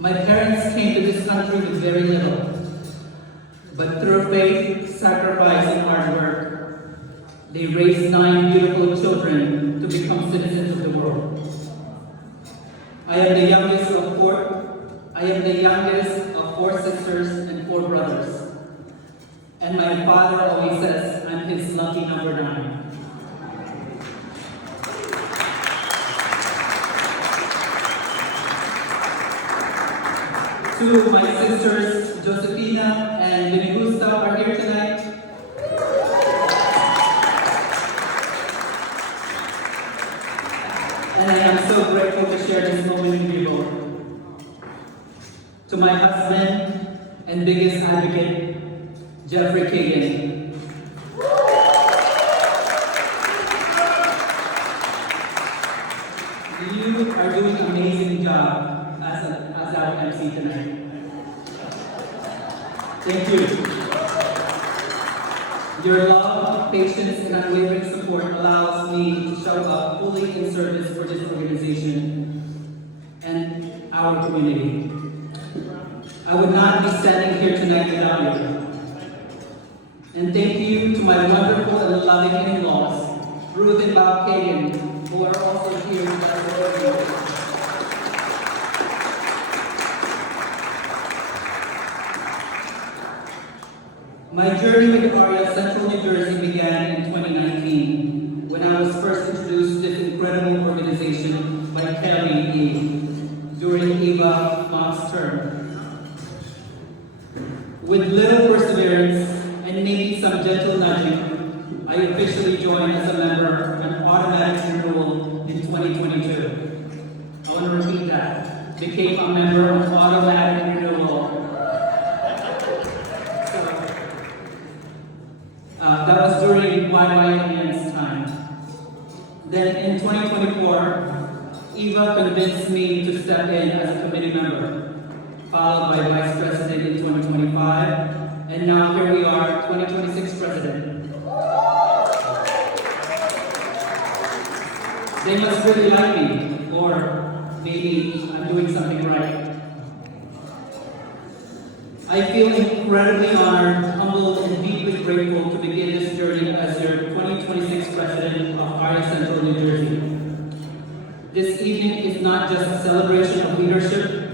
My parents came to this country with very little, but through faith, sacrifice, and hard work, they raised 9 beautiful children to become citizens of the world. I am the youngest of four sisters and 4 brothers, and my father always says I'm his lucky number 9. Two of my sisters, Josefina and Benigusta, are here tonight. And I am so grateful to share this moment with you all. To my husband and biggest advocate, Jeffrey Kagan. You are doing an amazing job as our MC tonight. Thank you. Your love, patience, and unwavering support allows me to show up fully in service for this organization and our community. I would not be standing here tonight without you. And thank you to my wonderful and loving in-laws, Ruth and Bob Kagan, who are also here with us. My journey with ARIA Central New Jersey began in 2019 when I was first introduced to this incredible organization by Kelly E. during Eva Mock's term. With little perseverance and maybe some gentle nudging, I officially joined as a member on automatic renewal in 2022. I want to repeat that. Became a member on automatic renewal. That was during YYM's time. Then in 2024, Eva convinced me to step in as a committee member, followed by Vice President in 2025, and now here we are, 2026 President. They must really like me, or maybe I'm doing something right. I feel incredibly honored, humbled, and deeply grateful to begin this journey as your 2026 President of ARIA Central New Jersey. This evening is not just a celebration of leadership,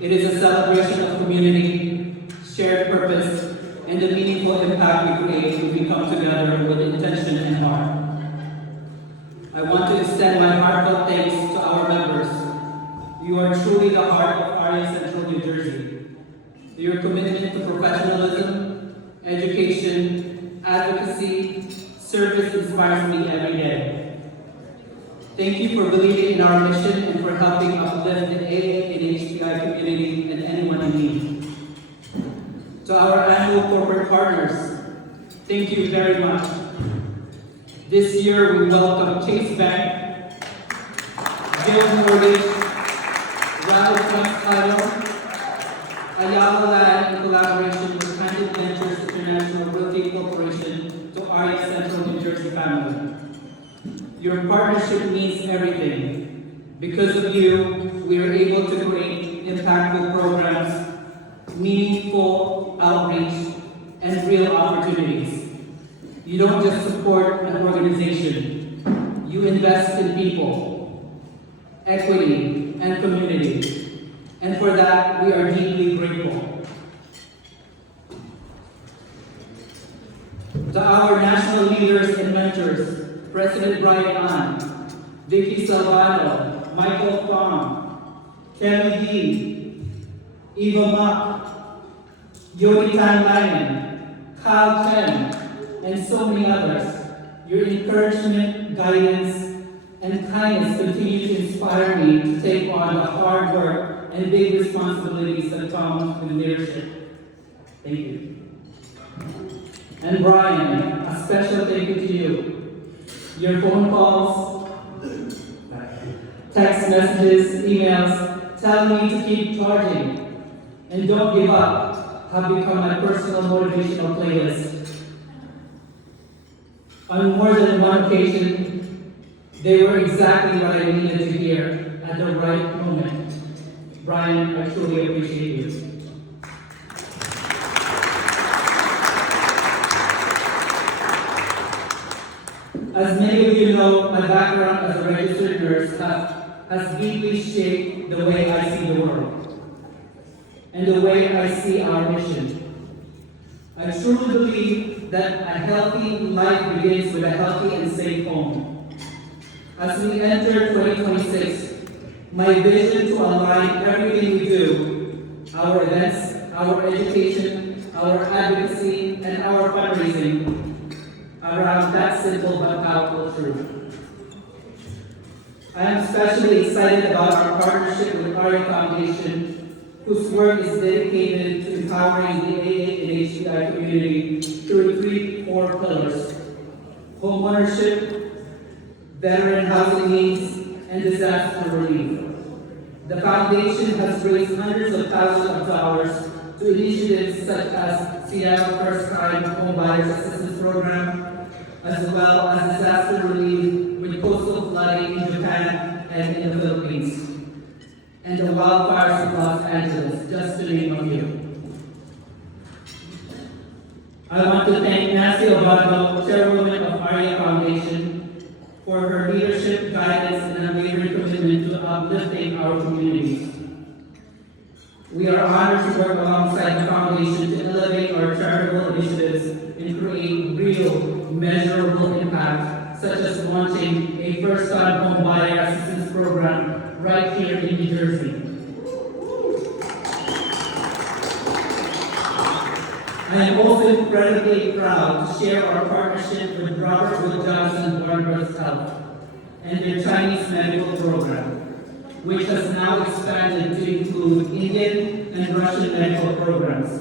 it is a celebration of community, shared purpose, and the meaningful impact we create when we come together with intention and heart. I want to extend my heartfelt thanks to our members. You are truly the heart of ARIA Central New Jersey. Your commitment to professionalism, education, advocacy, service inspires me every day. Thank you for believing in our mission and for helping uplift the AA and HPI community and anyone in need. To our annual corporate partners, thank you very much. This year we welcome Chase Bank, Guild Mortgage, Rattle Point Title, Ayala Land in collaboration with Candid Ventures International Realty Corporation to ARIA Central New Jersey family. Your partnership means everything. Because of you, we are able to create impactful programs, meaningful outreach, and real opportunities. You don't just support an organization, you invest in people, equity, and community. And for that, we are deeply grateful. To our national leaders and mentors, President Brian Ahn, Vicky Salvano, Michael Fong, Kelly D, Eva Mock, Yodi Tan Lion, Kyle Chen, and so many others, your encouragement, guidance, and kindness continue to inspire me to take on the hard work and big responsibilities that come with leadership. Thank you. And Brian, a special thank you to you. Your phone calls, text messages, emails, telling me to keep charging and don't give up have become my personal motivational playlist. On more than one occasion, they were exactly what I needed to hear at the right moment. Brian, I truly appreciate you. As many of you know, my background as a registered nurse has deeply shaped the way I see the world and the way I see our mission. I truly believe that a healthy life begins with a healthy and safe home. As we enter 2026, my vision to align everything we do, our events, our education, our advocacy, and our fundraising, around that simple but powerful truth. I am especially excited about our partnership with ARIA Foundation, whose work is dedicated to empowering the AA and HBI community through three core pillars: homeownership, veteran housing needs, and disaster relief. The foundation has raised hundreds of thousands of dollars to initiatives such as Seattle First Time Home Buyers Assistance Program, as well as disaster relief with coastal flooding in Japan and in the Philippines, and the wildfires in Los Angeles, just to name a few. I want to thank Nancy Obado, Chairwoman of ARIA Foundation, for her leadership, guidance, and unwavering commitment to uplifting our communities. We are honored to work alongside the Foundation to elevate our charitable initiatives and create real, measurable impact, such as launching a first-time home buyer assistance program right here in New Jersey. I am also incredibly proud to share our partnership with Robert Wood Johnson Barnabas Health and their Chinese medical program, which has now expanded to include Indian and Russian medical programs.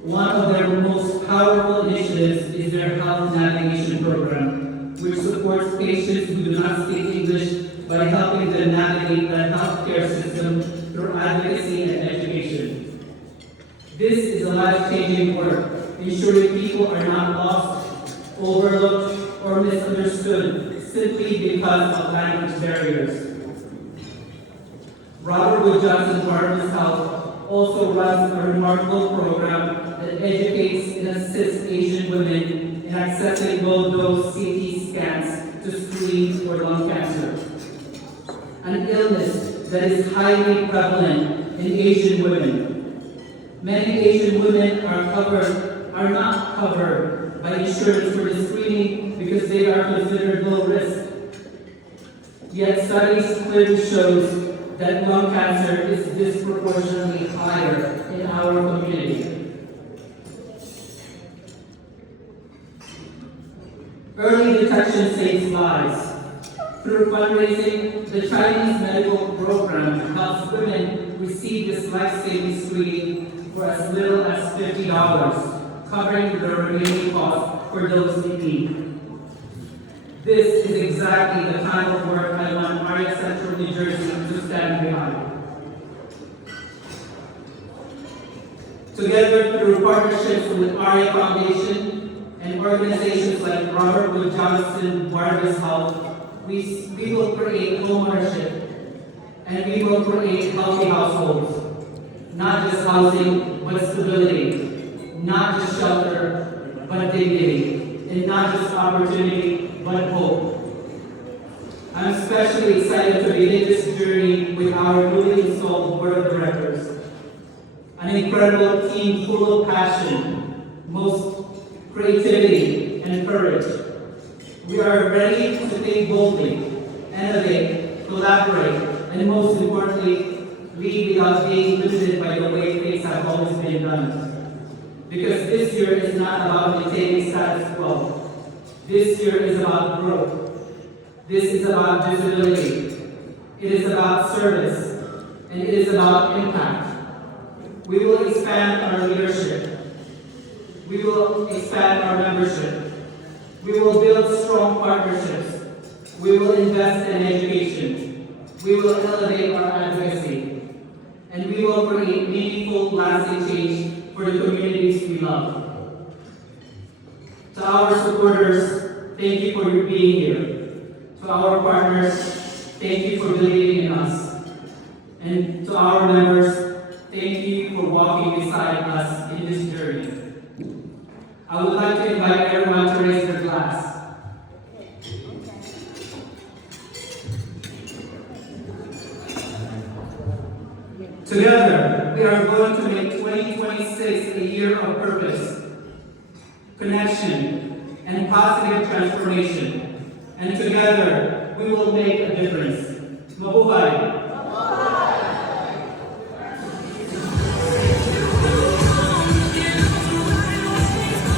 One of their most powerful initiatives is their health navigation program, which supports patients who do not speak English by helping them navigate the healthcare system through advocacy and education. This is a life-changing work, ensuring people are not lost, overlooked, or misunderstood simply because of language barriers. Robert Wood Johnson Barnabas Health also runs a remarkable program that educates and assists Asian women in accessing low-dose CT scans to screen for lung cancer, an illness that is highly prevalent in Asian women. Many Asian women are not covered by insurance for the screening because they are considered low risk. Yet studies clearly shows that lung cancer is disproportionately higher in our community. Early detection saves lives. Through fundraising, the Chinese medical program helps women receive this life-saving screening for as little as $50, covering the remaining cost for those in need. This is exactly the kind of work I want ARIA Central New Jersey to stand behind. Together, through partnerships with ARIA Foundation and organizations like Robert Wood Johnson Barnabas Health, we will create homeownership and we will create healthy households. Not just housing, but stability. Not just shelter, but dignity. And not just opportunity, but hope. I'm especially excited to begin this journey with our newly installed board of directors. An incredible team full of passion, most creativity, and courage. We are ready to think boldly, innovate, collaborate, and most importantly, lead without being limited by the way things have always been done. Because this year is not about maintaining status quo. This year is about growth. This is about visibility. It is about service. And it is about impact. We will expand our leadership. We will expand our membership. We will build strong partnerships. We will invest in education. We will elevate our advocacy. And we will create meaningful, lasting change for the communities we love. To our supporters, thank you for being here. To our partners, thank you for believing in us. And board members, thank you for walking beside us in this journey. I would like to invite everyone to raise their glass. Together, we are going to make 2026 a year of purpose, connection, and positive transformation. And together, we will make a difference. Mabuhay!